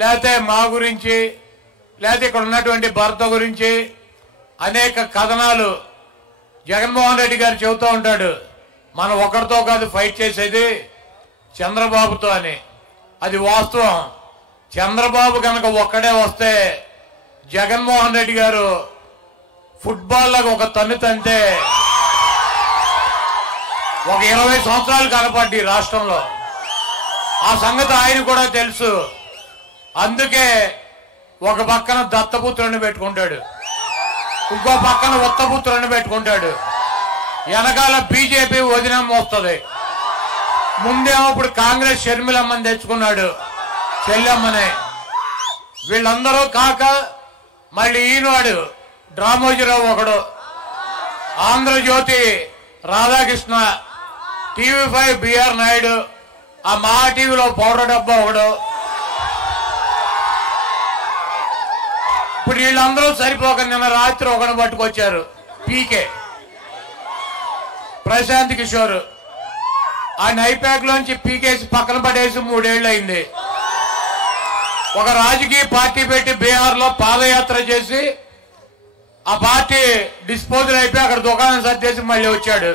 లేకపోతే మా గురించి లేకపోతే ఇక్కడ ఉన్నటువంటి భర్త గురించి అనేక కథనాలు జగన్మోహన్ రెడ్డి గారు చెబుతూ ఉంటాడు. మనం ఒకరితో కాదు ఫైట్ చేసేది చంద్రబాబుతో అని. అది వాస్తవం. చంద్రబాబు కనుక ఒక్కడే వస్తే జగన్మోహన్ రెడ్డి గారు ఫుట్బాల్ లాగా ఒక తన్ను తంతే ఒక 20 సంవత్సరాలు కనపడ్డి రాష్ట్రంలో. ఆ సంగతి ఆయన కూడా తెలుసు. అందుకే ఒక పక్కన దత్తపుత్రుని పెట్టుకుంటాడు, ఇంకో పక్కన ఉత్తపుత్రుని పెట్టుకుంటాడు. వెనకాల బీజేపీ వదినం వస్తుంది. ముందేమో ఇప్పుడు కాంగ్రెస్ షర్మిలమ్మని తెచ్చుకున్నాడు, చెల్లెమ్మనే. వీళ్ళందరూ కాక మళ్ళీ ఈనాడు డ్రామోజీరావు ఒకడు, ఆంధ్రజ్యోతి రాధాకృష్ణ, టీవీ5 బిఆర్ నాయుడు, ఆ మహా టీవీలో పౌడర్ డబ్బా ఒకడు. ఇప్పుడు వీళ్ళందరూ సరిపోక నిన్న రాత్రి ఒకడు పట్టుకొచ్చారు, పీకే ప్రశాంత్ కిషోర్. ఆయన ఐప్యాక్ లోంచి పీకేసి పక్కన పడేసి 3 ఏళ్ళు అయింది. ఒక రాజకీయ పార్టీ పెట్టి బీహార్లో పాదయాత్ర చేసి ఆ పార్టీ డిస్పోజల్ అయిపోయి అక్కడ దుకాణం సర్దేసి మళ్ళీ వచ్చాడు.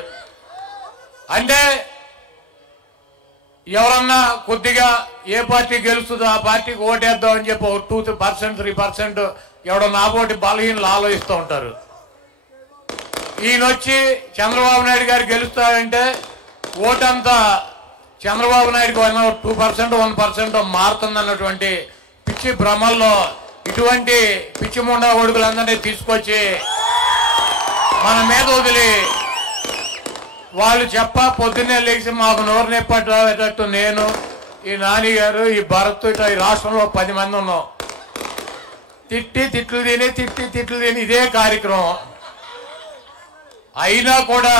అంటే ఎవరన్నా కొద్దిగా ఏ పార్టీ గెలుస్తుందో ఆ పార్టీకి ఓటేద్దాం అని చెప్పి 2% 3% ఎవడో నాబోటి బలహీనలు ఆలోచిస్తూ ఉంటారు. ఈయనొచ్చి చంద్రబాబు నాయుడు గారు గెలుస్తారంటే ఓటంతా చంద్రబాబు నాయుడుకి 2% 1% మారుతుందన్నటువంటి పిచ్చి భ్రమల్లో ఇటువంటి పిచ్చి ముండా కొడుకులందరినీ తీసుకొచ్చి మన మీద వదిలి వాళ్ళు పొద్దున్నే లేచి మాకు నోరు నెప్పట్టు నేను, ఈ నాని గారు, ఈ భరత్, ఇట్లా ఈ రాష్ట్రంలో 10 మంది ఉన్నాం. తిట్లు తిని ఇదే కార్యక్రమం. అయినా కూడా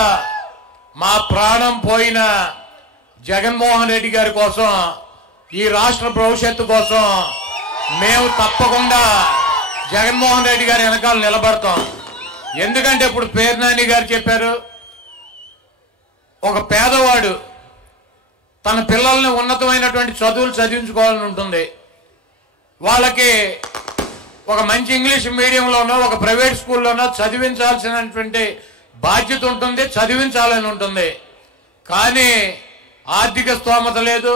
మా ప్రాణం పోయిన జగన్మోహన్ రెడ్డి గారి కోసం, ఈ రాష్ట్ర భవిష్యత్తు కోసం మేము తప్పకుండా జగన్మోహన్ రెడ్డి గారి వెనకాల నిలబడతాం. ఎందుకంటే ఇప్పుడు పేర్నాని గారు చెప్పారు, ఒక పేదవాడు తన పిల్లల్ని ఉన్నతమైనటువంటి చదువులు చదివించుకోవాలని ఉంటుంది. వాళ్ళకి ఒక మంచి ఇంగ్లీష్ మీడియంలోనో ఒక ప్రైవేట్ స్కూల్లోనో చదివించాల్సినటువంటి బాధ్యత ఉంటుంది, చదివించాలని ఉంటుంది. కానీ ఆర్థిక స్తోమత లేదు,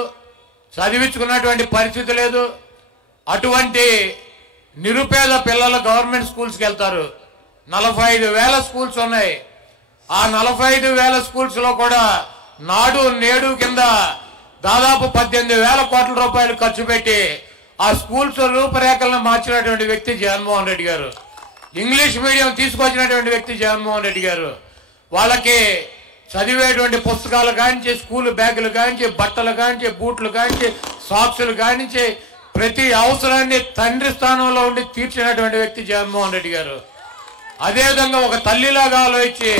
చదివించుకున్నటువంటి పరిస్థితి లేదు. అటువంటి నిరుపేద పిల్లలు గవర్నమెంట్ స్కూల్స్కి వెళ్తారు. 45,000 స్కూల్స్ ఉన్నాయి. ఆ 45,000 స్కూల్స్ లో కూడా నాడు నేడు కింద దాదాపు 18,000 కోట్ల రూపాయలు ఖర్చు పెట్టి ఆ స్కూల్స్ రూపురేఖలను మార్చినటువంటి వ్యక్తి జగన్మోహన్ రెడ్డి గారు. ఇంగ్లీష్ మీడియం తీసుకొచ్చినటువంటి వ్యక్తి జగన్మోహన్ రెడ్డి గారు. వాళ్ళకి చదివేటువంటి పుస్తకాలు కానించి, స్కూల్ బ్యాగులు కానించి, బట్టలు కానించి, బూట్లు కానించి, సాక్సులు కానించి ప్రతి అవసరాన్ని తండ్రి స్థానంలో ఉండి తీర్చినటువంటి వ్యక్తి జగన్మోహన్ రెడ్డి గారు. అదేవిధంగా ఒక తల్లిలాగా ఆలోచించి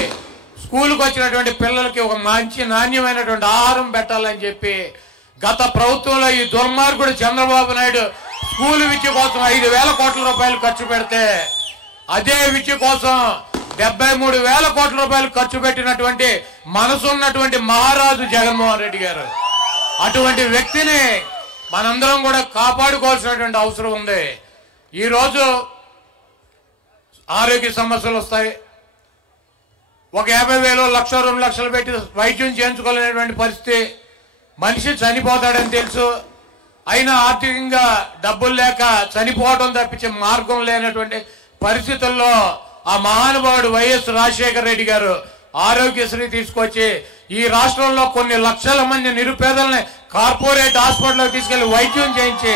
స్కూల్కి వచ్చినటువంటి పిల్లలకి ఒక మంచి నాణ్యమైనటువంటి ఆహారం పెట్టాలని చెప్పి గత ప్రభుత్వంలో ఈ దుర్మార్గుడు చంద్రబాబు నాయుడు స్కూల్ విద్య కోసం 5,000 కోట్ల రూపాయలు ఖర్చు పెడితే, అదే విద్య కోసం 73,000 కోట్ల రూపాయలు ఖర్చు పెట్టినటువంటి మనసున్నటువంటి మహారాజు జగన్మోహన్ రెడ్డి గారు. అటువంటి వ్యక్తిని మనందరం కూడా కాపాడుకోవాల్సినటువంటి అవసరం ఉంది. ఈరోజు ఆరోగ్య సమస్యలు వస్తాయి. ఒక 50,000 1,00,000 2 లక్షలు పెట్టి వైద్యం చేయించుకోలేనటువంటి పరిస్థితి. మనిషి చనిపోతాడని తెలుసు, అయినా ఆర్థికంగా డబ్బులు లేక చనిపోవడం తప్పించే మార్గం లేనటువంటి పరిస్థితుల్లో ఆ మహానుభావుడు వైఎస్ రాజశేఖర రెడ్డి గారు ఆరోగ్యశ్రీ తీసుకొచ్చి ఈ రాష్ట్రంలో కొన్ని లక్షల మంది నిరుపేదల్ని కార్పొరేట్ హాస్పిటల్కి తీసుకెళ్లి వైద్యం చేయించి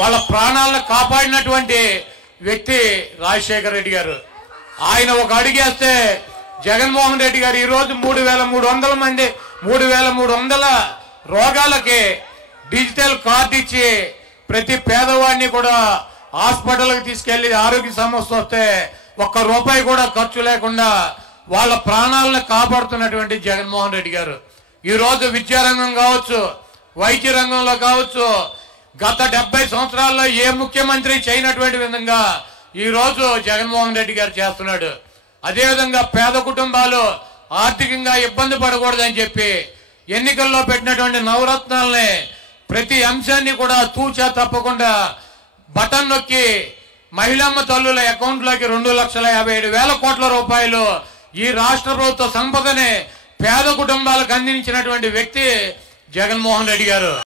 వాళ్ళ ప్రాణాలను కాపాడినటువంటి వ్యక్తి రాజశేఖర రెడ్డి గారు. ఆయన ఒక అడుగేస్తే జగన్మోహన్ రెడ్డి గారు ఈరోజు 3,300 మంది 3,300 రోగాలకి డిజిటల్ కార్డు ఇచ్చి ప్రతి పేదవాడిని కూడా హాస్పిటల్కి తీసుకెళ్లి ఆరోగ్య సమస్య వస్తే ₹1 కూడా ఖర్చు లేకుండా వాళ్ళ ప్రాణాలను కాపాడుతున్నటువంటి జగన్మోహన్ రెడ్డి గారు. ఈరోజు విద్యారంగం కావచ్చు, వైద్య రంగంలో కావచ్చు, గత 70 సంవత్సరాల్లో ఏ ముఖ్యమంత్రి చేయనటువంటి విధంగా ఈరోజు జగన్మోహన్ రెడ్డి గారు చేస్తున్నాడు. అదేవిధంగా పేద కుటుంబాలు ఆర్థికంగా ఇబ్బంది పడకూడదని చెప్పి ఎన్నికల్లో పెట్టినటువంటి నవరత్నాలని ప్రతి అంశాన్ని కూడా తూచా తప్పకుండా బటన్ నొక్కి మహిళమ్మ తల్లుల అకౌంట్లోకి 2,57,000 కోట్ల రూపాయలు ఈ రాష్ట్ర ప్రభుత్వ సంపదని పేద కుటుంబాలకు అందించినటువంటి వ్యక్తి జగన్మోహన్ రెడ్డి గారు.